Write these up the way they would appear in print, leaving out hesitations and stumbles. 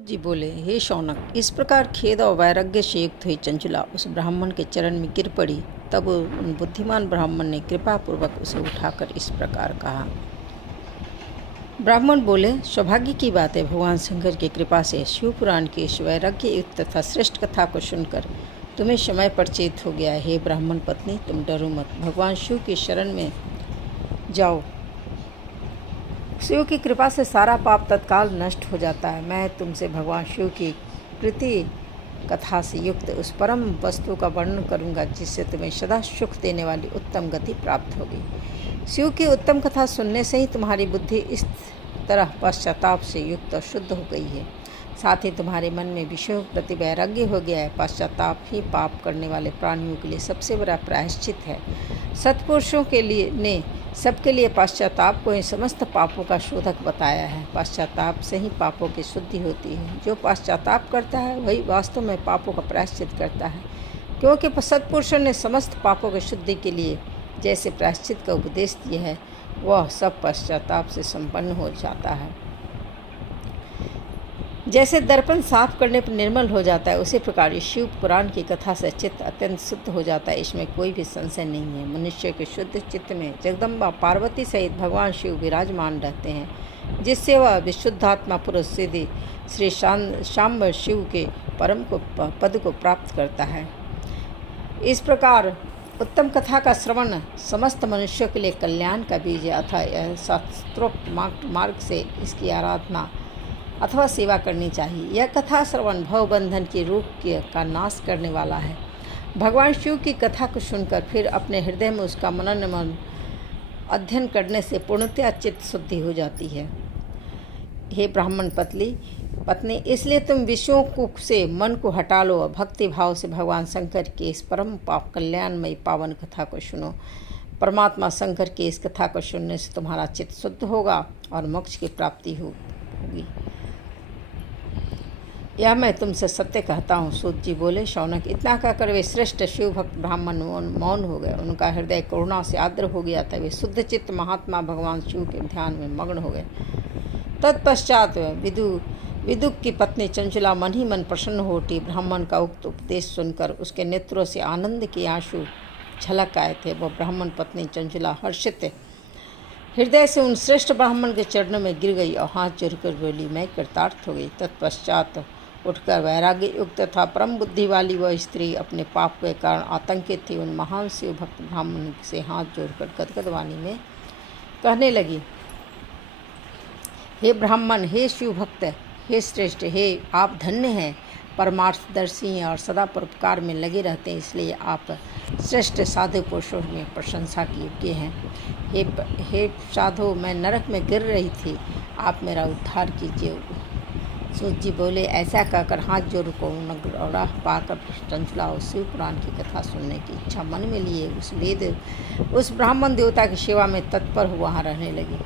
जी बोले, हे शौनक, इस प्रकार खेद और वैराग्य से युक्त हुई चंचला उस ब्राह्मण के चरण में गिर पड़ी। तब उन बुद्धिमान ब्राह्मण ने कृपापूर्वक उसे उठाकर इस प्रकार कहा। ब्राह्मण बोले, सौभाग्य की बात है, भगवान शंकर की कृपा से शिव पुराण की इस वैराग्य युक्त तथा श्रेष्ठ कथा को सुनकर तुम्हें समय पर चेत हो गया। हे ब्राह्मण पत्नी, तुम डरो मत, भगवान शिव की शरण में जाओ। शिव की कृपा से सारा पाप तत्काल नष्ट हो जाता है। मैं तुमसे भगवान शिव की कृति कथा से युक्त उस परम वस्तु का वर्णन करूंगा, जिससे तुम्हें सदा सुख देने वाली उत्तम गति प्राप्त होगी। शिव की उत्तम कथा सुनने से ही तुम्हारी बुद्धि इस तरह पश्चाताप से युक्त और शुद्ध हो गई है। साथ ही तुम्हारे मन में विषयों के प्रति वैराग्य हो गया है। पश्चाताप ही पाप करने वाले प्राणियों के लिए सबसे बड़ा प्रायश्चित है। सत्पुरुषों के लिए ने सबके लिए पश्चाताप को ही समस्त पापों का शोधक बताया है। पश्चाताप से ही पापों की शुद्धि होती है। जो पश्चाताप करता है वही वास्तव में पापों का प्रायश्चित करता है, क्योंकि सत्पुरुषों ने समस्त पापों की शुद्धि के लिए जैसे प्रायश्चित का उपदेश दिया है, वह सब पश्चाताप से संपन्न हो जाता है। जैसे दर्पण साफ करने पर निर्मल हो जाता है, उसी प्रकार शिव पुराण की कथा से चित्त अत्यंत शुद्ध हो जाता है। इसमें कोई भी संशय नहीं है। मनुष्य के शुद्ध चित्त में जगदम्बा पार्वती सहित भगवान शिव विराजमान रहते हैं, जिससे वह विशुद्धात्मा पुरुष सिद्धि श्री शाम्ब शिव के परम को पद को प्राप्त करता है। इस प्रकार उत्तम कथा का श्रवण समस्त मनुष्यों के लिए कल्याण का बीज है। अतः यह शास्त्रोक्त मार्ग से इसकी आराधना अथवा सेवा करनी चाहिए। यह कथा श्रवण भवबंधन की रूप का नाश करने वाला है। भगवान शिव की कथा को सुनकर फिर अपने हृदय में उसका मनन अध्ययन करने से पूर्णतया चित्त शुद्धि हो जाती है। हे ब्राह्मण पत्नी, इसलिए तुम विषयों से मन को हटा लो और भक्ति भाव से भगवान शंकर की इस परम कल्याणमयी पावन कथा को सुनो। परमात्मा शंकर की इस कथा को सुनने से तुम्हारा चित्त शुद्ध होगा और मोक्ष की प्राप्ति होगी। यह मैं तुमसे सत्य कहता हूँ। सूत जी बोले, शौनक, इतना कहकर वे श्रेष्ठ शिव भक्त ब्राह्मण मौन हो गए। उनका हृदय करुणा से आर्द्र हो गया था। वे शुद्ध चित्त महात्मा भगवान शिव के ध्यान में मग्न हो गए। तत्पश्चात विदुक की पत्नी चंचला मन ही मन प्रसन्न हो उठी। ब्राह्मण का उक्त उपदेश सुनकर उसके नेत्रों से आनंद के आंसू छलक आए थे। वह ब्राह्मण पत्नी चंचला हर्षित हृदय से उन श्रेष्ठ ब्राह्मण के चरणों में गिर गई और हाथ जोड़कर बोली, मैं कृतार्थ हो गई। तत्पश्चात उठकर वैराग्य युक्त तथा परम बुद्धि वाली वह स्त्री अपने पाप के कारण आतंकित थी उन महान शिव भक्त ब्राह्मण से हाथ जोड़कर गदगद वाणी में कहने लगी, हे ब्राह्मण, हे शिव भक्त, हे श्रेष्ठ, हे आप धन्य हैं, परमार्थदर्शी हैं और सदा परोपकार में लगे रहते हैं, इसलिए आप श्रेष्ठ साधु पुरुषों में प्रशंसा के योग्य हैं। हे साधु, मैं नरक में गिर रही थी, आप मेरा उद्धार कीजिए। सूत जी बोले, ऐसा कहकर हाथ जोड़ को अनुग्रह पाकर चंचला और शिव पुराण की कथा सुनने की इच्छा मन में लिए उस ब्राह्मण देवता की सेवा में तत्पर हो वहाँ रहने लगी।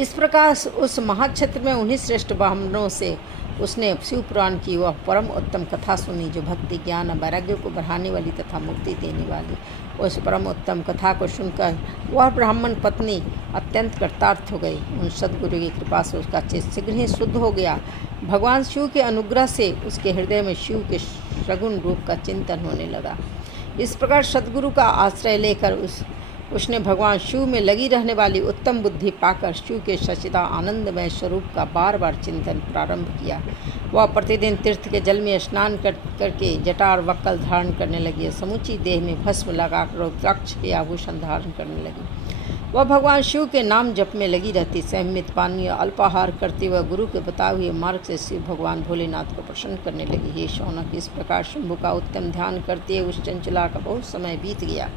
इस प्रकार उस महाक्षेत्र में उन्हीं श्रेष्ठ ब्राह्मणों से उसने शिव पुराण की वह परम उत्तम कथा सुनी, जो भक्ति ज्ञान और वैराग्य को बढ़ाने वाली तथा मुक्ति देने वाली। उस परम उत्तम कथा को सुनकर वह ब्राह्मण पत्नी अत्यंत कृतार्थ हो गई। उन सद्गुरु की कृपा से उसका चित्त शीघ्र ही शुद्ध हो गया। भगवान शिव के अनुग्रह से उसके हृदय में शिव के सगुण रूप का चिंतन होने लगा। इस प्रकार सद्गुरु का आश्रय लेकर उसने भगवान शिव में लगी रहने वाली उत्तम बुद्धि पाकर शिव के सच्चिदा आनंदमय स्वरूप का बार बार चिंतन प्रारंभ किया। वह प्रतिदिन तीर्थ के जल में स्नान करके जटा और वक्कल धारण करने लगी। समूची देह में भस्म लगाकर रुद्राक्ष के आभूषण धारण करने लगी। वह भगवान शिव के नाम जप में लगी रहती। संयमित पानी और अल्पाहार करते हुए गुरु के बताए हुए मार्ग से शिव भगवान भोलेनाथ को प्रसन्न करने लगी। हे शौनक, इस प्रकार शंभु का उत्तम ध्यान करते हुए उस चंचला का बहुत समय बीत गया।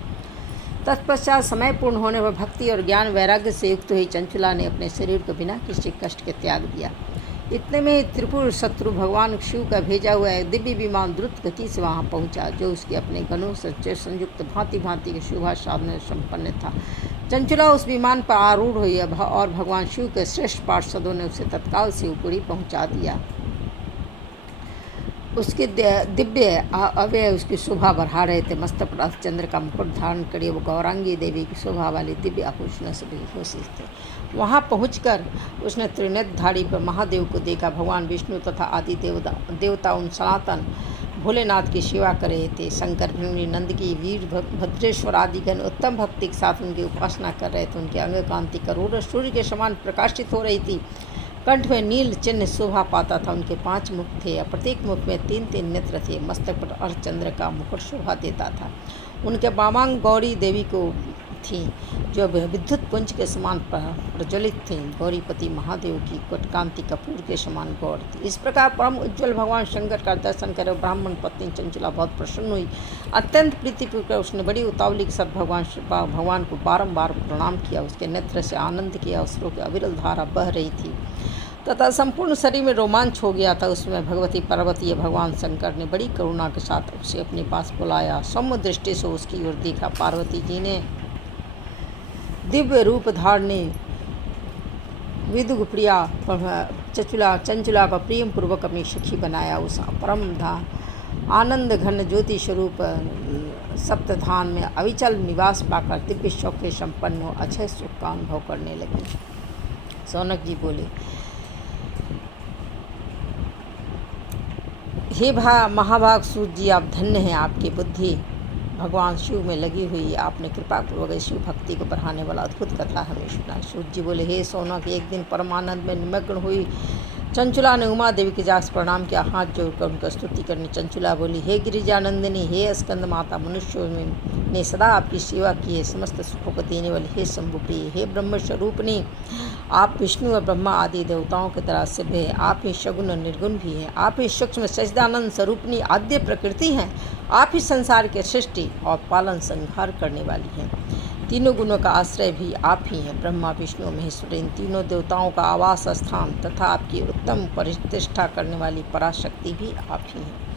तत्पश्चात समय पूर्ण होने पर भक्ति और ज्ञान वैराग्य से युक्त हुई चंचला ने अपने शरीर को बिना किसी कष्ट के त्याग दिया। इतने में त्रिपुर शत्रु भगवान शिव का भेजा हुआ एक दिव्य विमान द्रुत गति से वहां पहुंचा, जो उसके अपने गणों से संयुक्त भांति भांति के शोभा साधन संपन्न था। चंचला उस विमान पर आरूढ़ हुई और भगवान शिव के श्रेष्ठ पार्षदों ने उसे तत्काल शिवपुरी पहुँचा दिया। उसके दिव्य अवयव उसकी शोभा बढ़ा रहे थे। मस्तक पर अर्धचंद्र का मुकुट धारण करे वो गौरांगी देवी की शोभा वाले दिव्य आभूषणों से विभूषित थे। वहाँ पहुंचकर उसने त्रिनेत्रधारी पर महादेव को देखा। भगवान विष्णु तथा आदि देवता उन सनातन भोलेनाथ की सेवा कर रहे थे। शंकर, भृंगी, नंद की, वीर भद्रेश्वर आदि गण उत्तम भक्ति के साथ उनकी उपासना कर रहे थे। उनके अंग कांति करोड़ों सूर्य के समान प्रकाशित हो रही थी। कंठ में नील चिन्ह शोभा पाता था। उनके 5 मुख थे, प्रत्येक मुख में 3-3 नेत्र थे। मस्तक पर अर्धचंद्र का मुकुट शोभा देता था। उनके वामांग गौरी देवी को थी, जो विद्युत पुंज के समान प्रज्वलित थी। गौरीपति महादेव की कोटकांति कपूर के समान गौर थी। इस प्रकार परम उज्ज्वल भगवान शंकर का दर्शन कर ब्राह्मण पत्नी चंचला बहुत प्रसन्न हुई। अत्यंत प्रीतिपूर्वक उसने बड़ी उतावली के साथ भगवान को बारंबार प्रणाम किया। उसके नेत्र से आनंद के अवसरों की अविरल धारा बह रही थी तथा संपूर्ण शरीर में रोमांच हो गया था। उसमें भगवती पार्वती भगवान शंकर ने बड़ी करुणा के साथ उसे अपने पास बुलाया। सौम्य दृष्टि से उसकी ओर देखा। पार्वती जी ने दिव्य रूप धारने विदुग प्रिया चंचुला का प्रेम पूर्वक अपनी सखी बनाया। उस परम आनंद घन ज्योति स्वरूप सप्तधाम में अविचल निवास पाकर दिव्य शौक संपन्न हो अक्षय सुख का अनुभव करने लगी। सौनक जी बोले, हे महाभाग सूत जी, आप धन्य हैं। आपकी बुद्धि भगवान शिव में लगी हुई। आपने कृपा पूर्वक शिव भक्ति को बढ़ाने वाला अद्भुत कथा हमें सुना। सूत जी बोले, हे सौनक, एक दिन परमानंद में निमग्न हुई चंचुला ने उमा देवी के जास प्रणाम किया। हाथ जोड़कर उनका स्तुति करनी चंचुला बोली, हे गिरिजानंदिनी, हे स्कंद माता, मनुष्यों ने सदा आपकी सेवा की है। समस्त सुखों को देने वाली हे शंभु प्रिय, हे ब्रह्म स्वरूपिणी, आप विष्णु और ब्रह्मा आदि देवताओं की तरह सिद्ध है। आप ही सगुण और निर्गुण भी हैं। आप ही सूक्ष्म सच्चिदानंद स्वरूपिणी आद्य प्रकृति हैं। आप ही संसार के सृष्टि और पालन संहार करने वाली हैं। तीनों गुणों का आश्रय भी आप ही हैं। ब्रह्मा, विष्णु, महेश्वर, इन तीनों देवताओं का आवास स्थान तथा आपकी उत्तम प्रतिष्ठा करने वाली पराशक्ति भी आप ही हैं।